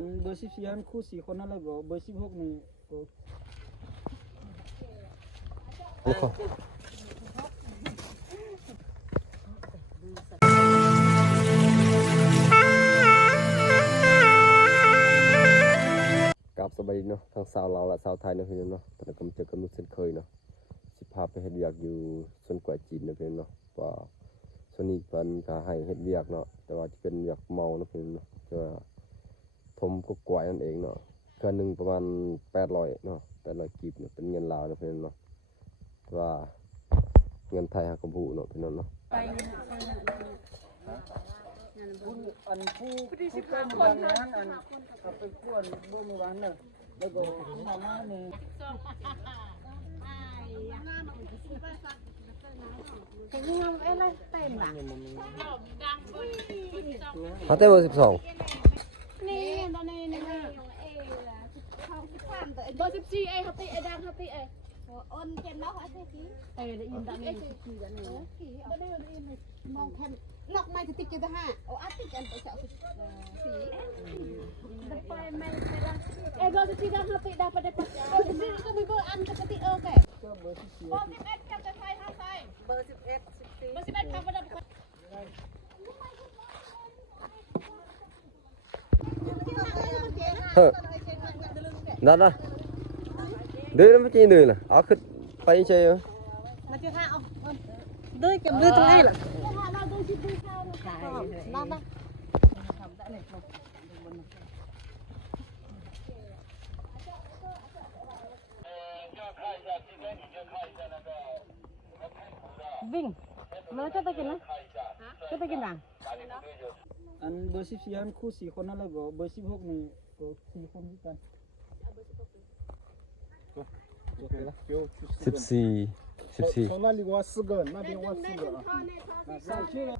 อันเบอร์14อันคู่4คนนั่นแล้วก็เบอร์16นี่ก็กับสบายดีเนาะทั้งสาวเราและสาวไทยเนาะพี่น้องเนาะตอนนี้ก็มาเจอกันรุ่นเช่นเคยเนาะสิพาไปเฮ็ดเวียกอยู่ส่วนกว่าจีนเนาะพี่น้องเนาะว่าส่วนนี้เพิ่นก็ให้เฮ็ดเวียกเนาะแต่ว่าจะเป็นเวียกเมาเนาะพี่น้องเนาะจะทมกกวายนั่นเองเนาะเทื่อนึงประมาณ800เนาะ800กีบเนาะเป็นเงินลาวเนาะพี่น้องเนาะว่าเงินไทยหาก็บ่ฮู้เนาะพี่น้องเนาะคุณอันผู้ข้ามวันนั้นอันก็ไปกวนบ่มีวันน่ะแล้วก็มานี่cái gì không em lên tên à hả tới bơ 12 nè đó nè nè không cái khoản tới bơ 14 ai học tỷ ai đang học tỷ ai ôn trên đó hỏi thế kí để yên đã nè kí đã nè đó đây là yên mong thêm lọc mai thì tích cho ta ha át tích anh phải sợ kí đập bay mai phải đang ai bơ 14 đang học tỷ đang phải bơ 14 có bị bơ ăn cho tỷ okก็เบอร์14 bơ 11 theo cái thay hai thay bơ 11 bơ 11 ทำมาได้đó đó đưa nó mới chi người nè ở khích bay chơi mà mà chưa tha ông đưa cầm đưa tụi này là đó đó Vinh mà cho tôiกินนะcho tôiกินหนังอันเบอร์14อันคู่4คนนั่นแล้วก็เบอร์16นี่ก็4คนด้วยกัน14从那里挖4个那边挖4个啊上去了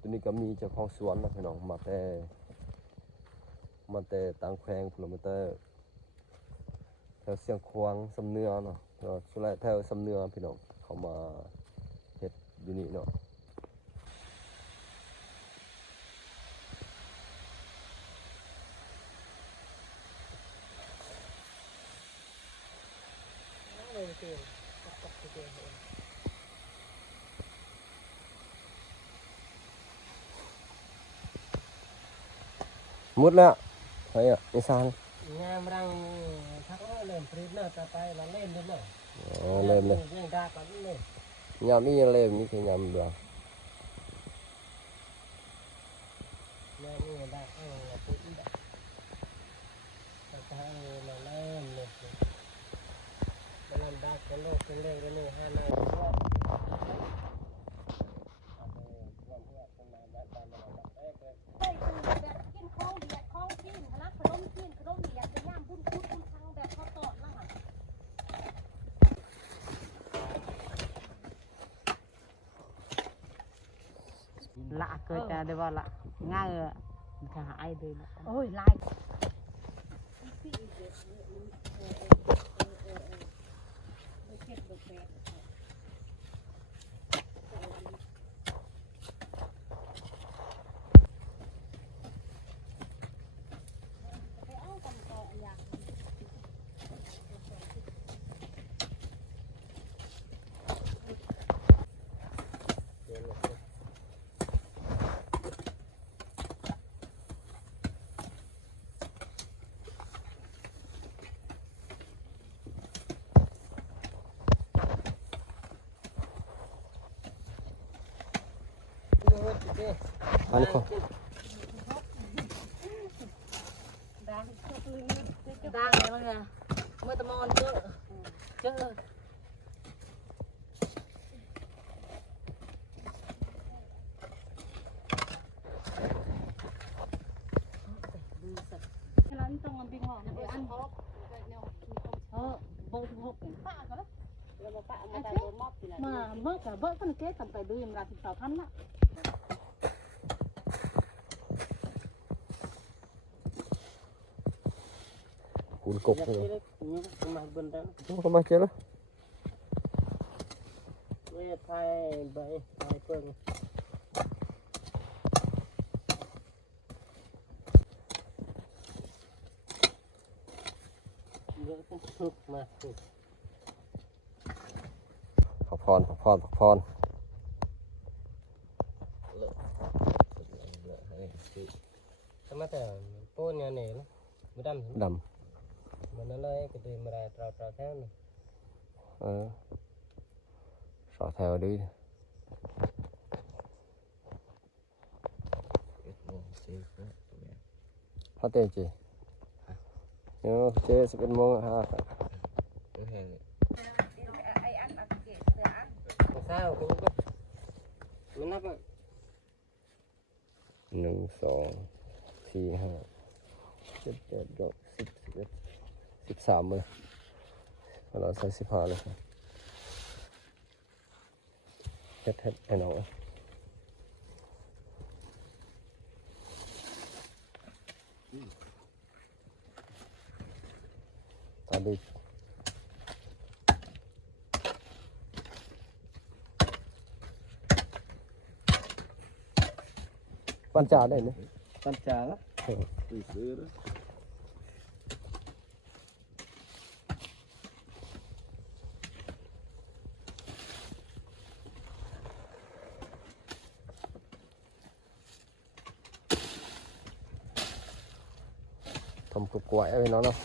ตัวนี้ก็มีเจ้าของสวนนะพี่น้องมาแต่ต่างแขวงพุ่นมาแต่แถวเสียงควางสำเนือเนาะสุดท้ายแถวสำเนือพี่น้องเขามาเฮ็ดอยู่นี่เนาะมุดแล้วเฮ้ยไอ้ซานงามรังทักเล่นฟรีเนอร์ต่อไปเราเล่นด้วยเนาะเล่นเลยยังได้ปะนี่ยามนี้ยังเล่นนี่คือยามเดียวนี่ได้ปุ๊บได้แต่ถ้าเราเล่นเลยมันเล่นได้เป็นเลขได้เลย5นายกินของเดียดของกินขนาดขนมกินขนมเดียดจะย่างพุ่นทางแบบข้าวตอกแล้วค่ะละเกิดแต่ได้ว่าละง่ายมันจะหายเลยโอ้ยลายอันนี้ก็ดังเลยมั้งเนี่ยเมื่อตะมอนเจอร้านตรงลำปิงหอมนะอันเขาเบอร์16ป้าก็แล้วมาเมื่อกับเบอร์คนเก๊ทำไปดูยังราคา12,000ละคุณกบเลย มาบนนั้น ก็มาเจอแล้วเวทไทยใบเปิ้ง เ ทุกมา พักผ่อนทำไมแต่ปูนเนี่ยเนี่ยไม่ดำ ดำ มันนั่นเลยก็ตีมาได้ตราแท้นี่ สอแถวดีเขาเตะจีเนาะเจ๊11 โมงฮะ sao cũng có mình nắp 1 2 4 5 7 8 9 10 11 13เลยเราใส่15เลยเฮ็ดให้น้องตอนนี้ปัญจาได้เนี่ย panca lah ทำกบกล้วยเอาไว้เนาะ